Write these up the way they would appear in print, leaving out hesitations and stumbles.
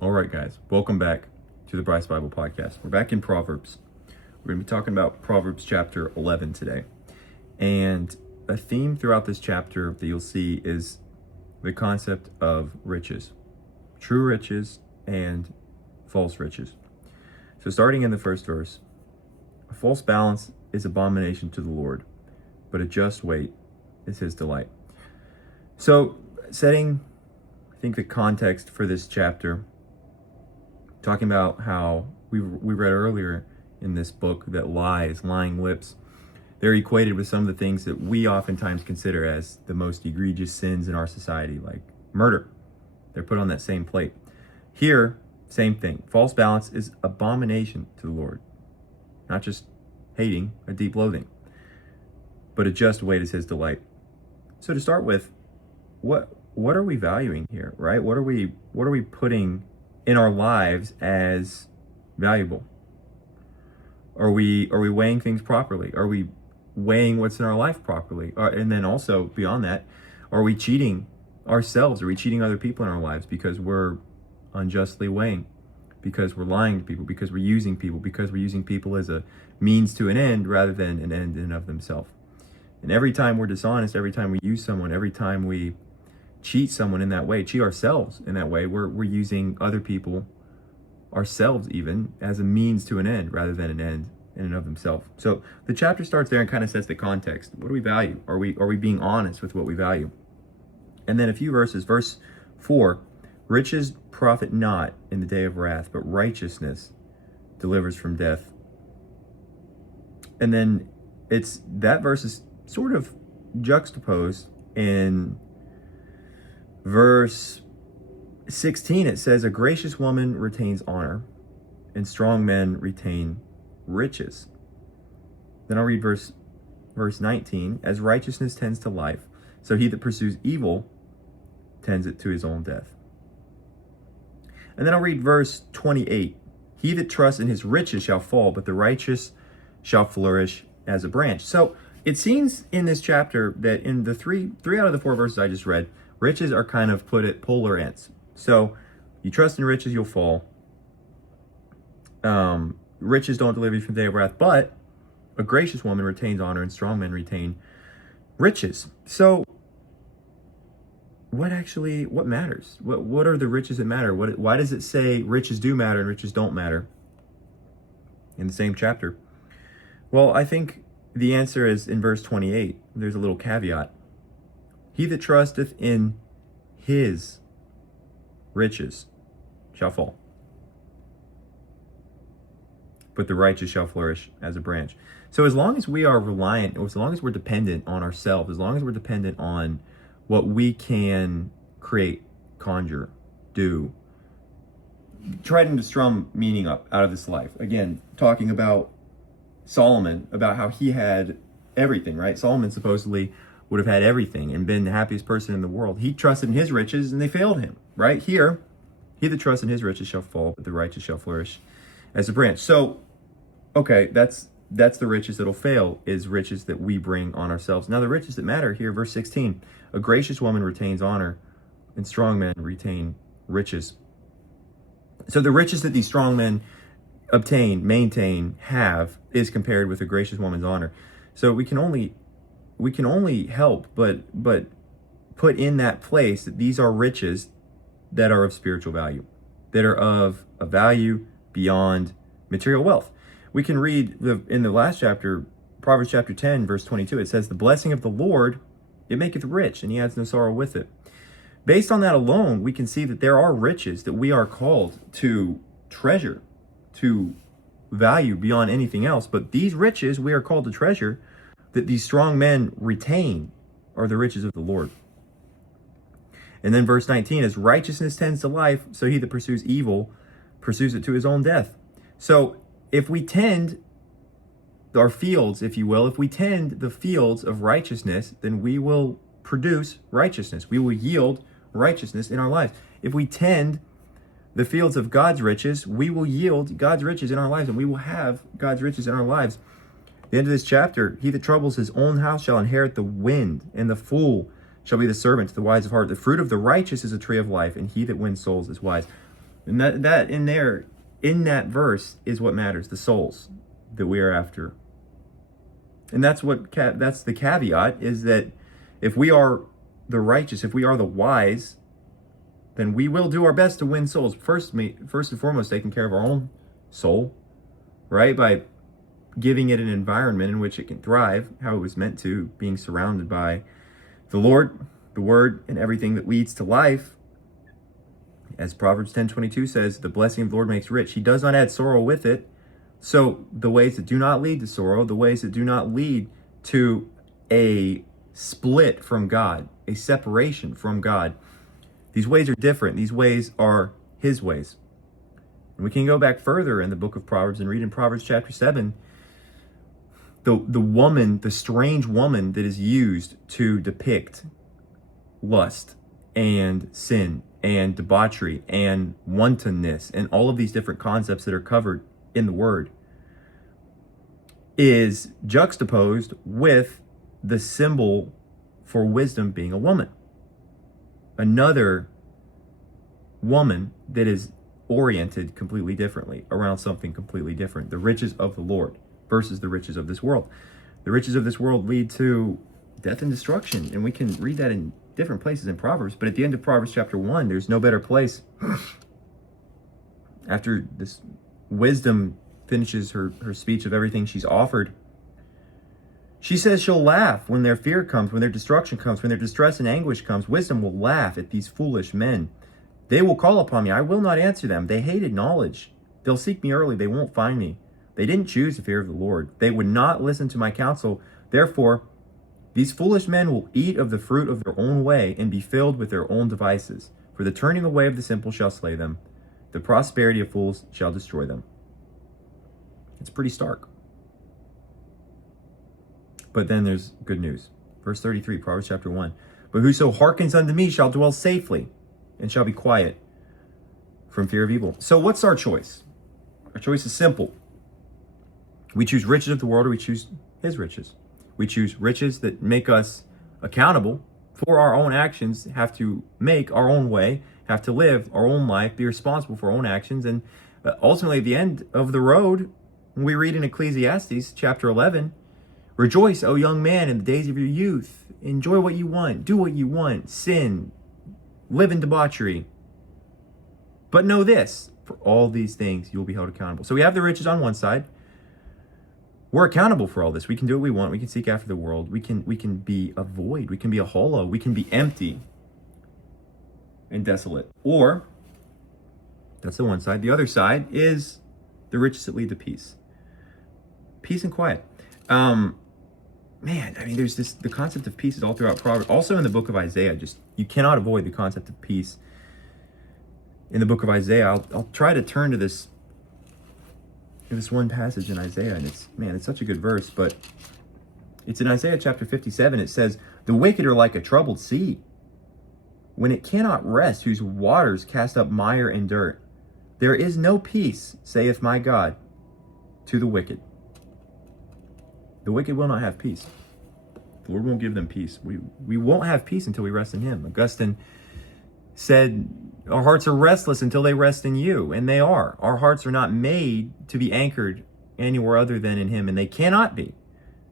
All right, guys, welcome back to the Bryce Bible Podcast. We're back in Proverbs. We're going to be talking about Proverbs chapter 11 today. And a theme throughout this chapter that you'll see is the concept of riches, true riches and false riches. So starting in the first verse, a false balance is abomination to the Lord, but a just weight is his delight. So setting, I think, the context for this chapter, talking about how we read earlier in this book that lying lips, they're equated with some of the things that we oftentimes consider as the most egregious sins in our society, like murder. They're put on that same plate. Here, same thing. False balance is abomination to the Lord. Not just hating, a deep loathing, but a just weight is his delight. So to start with, what are we valuing here, right? What are we putting in our lives as valuable? Are we weighing things properly? Are we weighing what's in our life properly? And then also beyond that, are we cheating ourselves? Are we cheating other people in our lives because we're unjustly weighing, because we're lying to people, because we're using people as a means to an end rather than an end in and of themselves? And every time we're dishonest, every time we use someone, every time we cheat someone in that way, cheat ourselves in that way, we're using other people, ourselves even, as a means to an end rather than an end in and of themselves. So the chapter starts there and kind of sets the context. What do we value? Are we being honest with what we value? And then a few verses, verse 4, riches profit not in the day of wrath, but righteousness delivers from death. And then that verse is sort of juxtaposed in verse 16. It says, a gracious woman retains honor, and strong men retain riches. Then I'll read verse 19. As righteousness tends to life, so he that pursues evil tends it to his own death. And then I'll read verse 28. He that trusts in his riches shall fall, but the righteous shall flourish as a branch. So it seems in this chapter that in the three out of the 4 verses I just read, riches are kind of put at polar ends. So you trust in riches, you'll fall. Riches don't deliver you from the day of wrath, but a gracious woman retains honor, and strong men retain riches. So what matters? What are the riches that matter? Why does it say riches do matter and riches don't matter in the same chapter? Well, I think the answer is in verse 28. There's a little caveat. He that trusteth in his riches shall fall, but the righteous shall flourish as a branch. So as long as we are reliant, as long as we're dependent on ourselves, as long as we're dependent on what we can create, conjure, do, trying to strum meaning out of this life. Again, talking about Solomon, about how he had everything, right? Solomon supposedly would have had everything and been the happiest person in the world. He trusted in his riches and they failed him, right? Here, he that trusts in his riches shall fall, but the righteous shall flourish as a branch. So, okay, that's the riches that'll fail, is riches that we bring on ourselves. Now the riches that matter here, verse 16, a gracious woman retains honor, and strong men retain riches. So the riches that these strong men obtain, maintain, have, is compared with a gracious woman's honor. So we can only help but put in that place that these are riches that are of spiritual value, that are of a value beyond material wealth. We can read in the last chapter, Proverbs chapter 10, verse 22, it says, the blessing of the Lord, it maketh rich, and he adds no sorrow with it. Based on that alone, we can see that there are riches that we are called to treasure, to value beyond anything else. But these riches we are called to treasure, that these strong men retain, are the riches of the Lord. And then verse 19, as righteousness tends to life, so he that pursues evil pursues it to his own death. So if we tend our fields, if you will, if we tend the fields of righteousness, then we will produce righteousness. We will yield righteousness in our lives. If we tend the fields of God's riches, we will yield God's riches in our lives, and we will have God's riches in our lives. At the end of this chapter, he that troubles his own house shall inherit the wind, and the fool shall be the servant to the wise of heart. The fruit of the righteous is a tree of life, and he that wins souls is wise. And that in there, in that verse is what matters, the souls that we are after. And that's the caveat, is that if we are the righteous, if we are the wise, then we will do our best to win souls. First and foremost, taking care of our own soul, right? By giving it an environment in which it can thrive, how it was meant to, being surrounded by the Lord, the Word, and everything that leads to life. As Proverbs 10:22 says, the blessing of the Lord makes rich. He does not add sorrow with it. So the ways that do not lead to sorrow, the ways that do not lead to a split from God, a separation from God, these ways are different. These ways are His ways. And we can go back further in the book of Proverbs and read in Proverbs chapter 7, the strange woman that is used to depict lust and sin and debauchery and wantonness and all of these different concepts that are covered in the Word, is juxtaposed with the symbol for wisdom being a woman. Another woman that is oriented completely differently around something completely different. The riches of the Lord versus the riches of this world. The riches of this world lead to death and destruction. And we can read that in different places in Proverbs. But at the end of Proverbs chapter 1, there's no better place. After this wisdom finishes her speech of everything she's offered, she says she'll laugh when their fear comes, when their destruction comes, when their distress and anguish comes. Wisdom will laugh at these foolish men. They will call upon me. I will not answer them. They hated knowledge. They'll seek me early. They won't find me. They didn't choose the fear of the Lord. They would not listen to my counsel. Therefore, these foolish men will eat of the fruit of their own way and be filled with their own devices. For the turning away of the simple shall slay them. The prosperity of fools shall destroy them. It's pretty stark. But then there's good news. Verse 33, Proverbs chapter 1. But whoso hearkens unto me shall dwell safely and shall be quiet from fear of evil. So what's our choice? Our choice is simple. We choose riches of the world, or we choose His riches. We choose riches that make us accountable for our own actions, have to make our own way, have to live our own life, be responsible for our own actions. And ultimately, at the end of the road, we read in Ecclesiastes chapter 11, rejoice, O young man, in the days of your youth. Enjoy what you want. Do what you want. Sin. Live in debauchery. But know this, for all these things you will be held accountable. So we have the riches on one side. We're accountable for all this. We can do what we want. We can seek after the world. We can be a void. We can be a hollow. We can be empty and desolate. Or, that's the one side. The other side is the riches that lead to peace. Peace and quiet. There's the concept of peace is all throughout Proverbs. Also in the book of Isaiah, you cannot avoid the concept of peace. In the book of Isaiah, I'll try to turn to this one passage in Isaiah, and it's such a good verse, but it's in Isaiah chapter 57. It says, the wicked are like a troubled sea, when it cannot rest, whose waters cast up mire and dirt. There is no peace, saith my God, to the wicked. The wicked will not have peace. The Lord won't give them peace. We won't have peace until we rest in Him. Augustine said, our hearts are restless until they rest in you. And they are. Our hearts are not made to be anchored anywhere other than in Him. And they cannot be.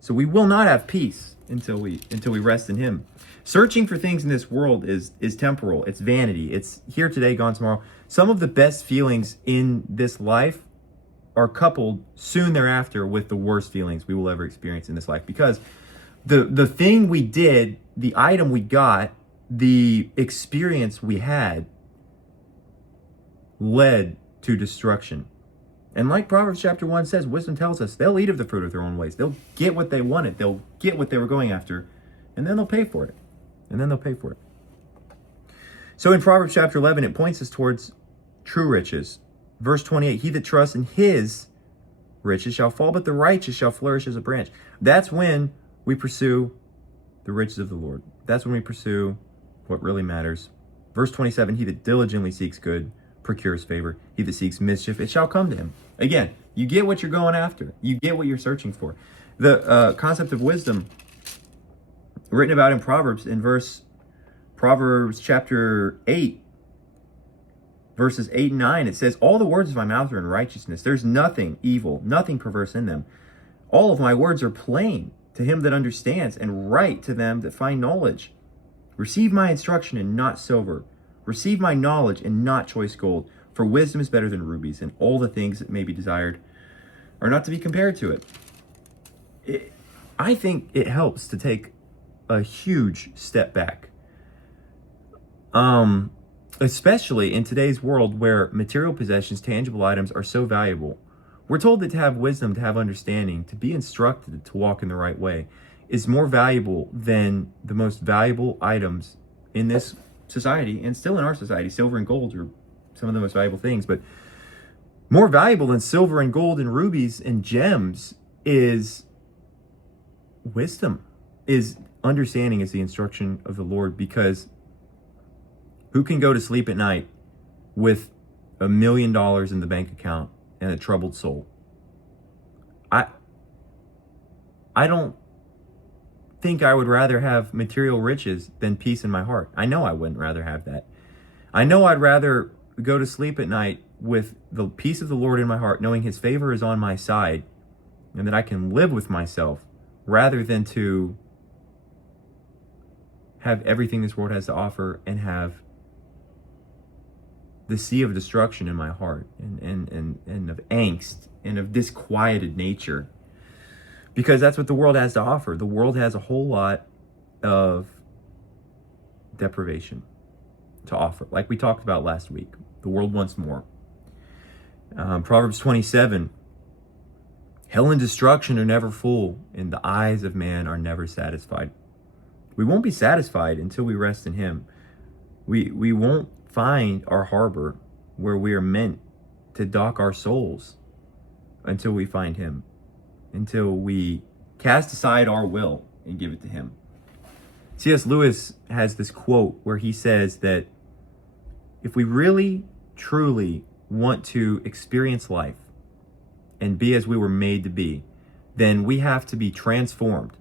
So we will not have peace until we rest in Him. Searching for things in this world is temporal. It's vanity. It's here today, gone tomorrow. Some of the best feelings in this life are coupled soon thereafter with the worst feelings we will ever experience in this life. Because the thing we did, the item we got, the experience we had led to destruction. And like Proverbs chapter 1 says, wisdom tells us they'll eat of the fruit of their own ways. They'll get what they wanted. They'll get what they were going after. And then they'll pay for it. So in Proverbs chapter 11, it points us towards true riches. Verse 28, he that trusts in his riches shall fall, but the righteous shall flourish as a branch. That's when we pursue the riches of the Lord. That's when we pursue what really matters. Verse 27, he that diligently seeks good procures favor. He that seeks mischief, it shall come to him. Again, you get what you're going after. You get what you're searching for. The concept of wisdom written about in Proverbs chapter 8, verses 8 and 9, it says, all the words of my mouth are in righteousness. There's nothing evil, nothing perverse in them. All of my words are plain to him that understands, and right to them that find knowledge. Receive my instruction and not silver. Receive my knowledge and not choice gold. For wisdom is better than rubies, and all the things that may be desired are not to be compared to it. I think it helps to take a huge step back. Especially in today's world where material possessions, tangible items are so valuable. We're told that to have wisdom, to have understanding, to be instructed to walk in the right way is more valuable than the most valuable items in this society, and still in our society. Silver and gold are some of the most valuable things, but more valuable than silver and gold and rubies and gems is wisdom, is understanding, is the instruction of the Lord. Because who can go to sleep at night with $1 million in the bank account and a troubled soul? I don't think I would rather have material riches than peace in my heart. I know I wouldn't rather have that. I know I'd rather go to sleep at night with the peace of the Lord in my heart, knowing his favor is on my side and that I can live with myself, rather than to have everything this world has to offer and have the sea of destruction in my heart, and of angst and of disquieted nature. Because that's what the world has to offer. The world has a whole lot of deprivation to offer. Like we talked about last week, the world wants more. Proverbs 27, hell and destruction are never full, and the eyes of man are never satisfied. We won't be satisfied until we rest in him. We won't find our harbor where we are meant to dock our souls until we find him, until we cast aside our will and give it to him. C.S. Lewis has this quote where he says that if we really, truly want to experience life and be as we were made to be, then we have to be transformed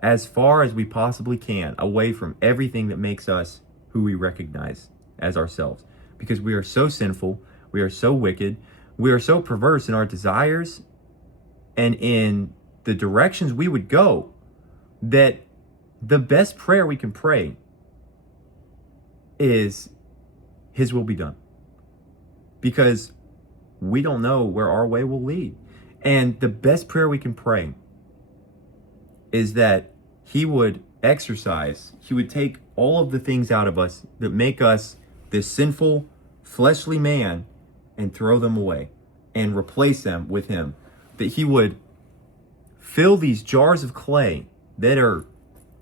as far as we possibly can away from everything that makes us who we recognize as ourselves. Because we are so sinful, we are so wicked, we are so perverse in our desires and in the directions we would go, that the best prayer we can pray is his will be done. Because we don't know where our way will lead. And the best prayer we can pray is that he would exercise, he would take all of the things out of us that make us this sinful, fleshly man and throw them away and replace them with him. That he would fill these jars of clay that are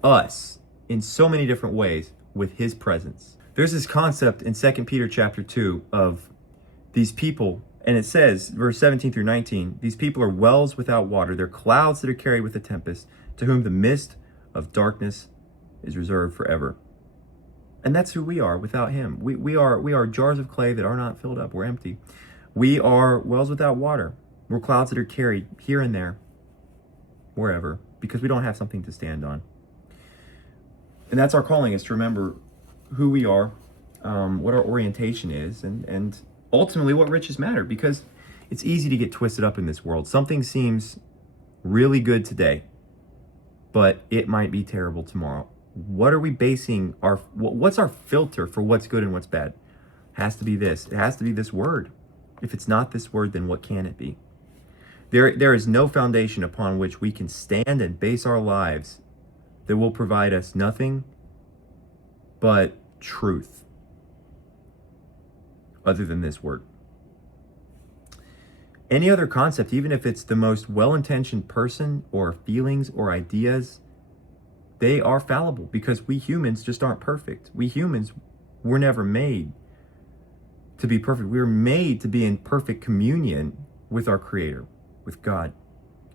us in so many different ways with his presence. There's this concept in 2 Peter chapter 2 of these people, and it says, verse 17 through 19, these people are wells without water. They're clouds that are carried with a tempest, to whom the mist of darkness is reserved forever. And that's who we are without him. We are jars of clay that are not filled up. We're empty. We are wells without water. We're clouds that are carried here and there, wherever, because we don't have something to stand on. And that's our calling, is to remember who we are, what our orientation is, and ultimately what riches matter, because it's easy to get twisted up in this world. Something seems really good today, but it might be terrible tomorrow. What are we basing what's our filter for what's good and what's bad? It has to be this. It has to be this word. If it's not this word, then what can it be? There is no foundation upon which we can stand and base our lives that will provide us nothing but truth other than this word. Any other concept, even if it's the most well-intentioned person or feelings or ideas, they are fallible, because we humans just aren't perfect. We humans were never made to be perfect. We were made to be in perfect communion with our Creator, with God.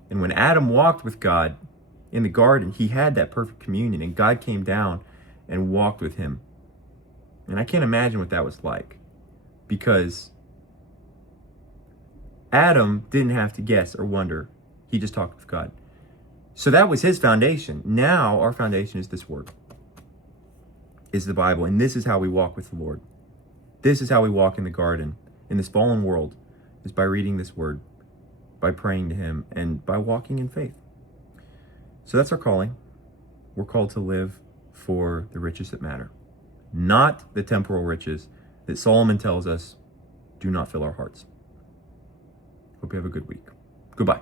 And when Adam walked with God in the garden, he had that perfect communion, and God came down and walked with him. And I can't imagine what that was like, because Adam didn't have to guess or wonder. He just talked with God. So that was his foundation. Now our foundation is this word, is the Bible. And this is how we walk with the Lord. This is how we walk in the garden, in this fallen world, is by reading this word, by praying to him, and by walking in faith. So that's our calling. We're called to live for the riches that matter, not the temporal riches that Solomon tells us do not fill our hearts. Hope you have a good week. Goodbye.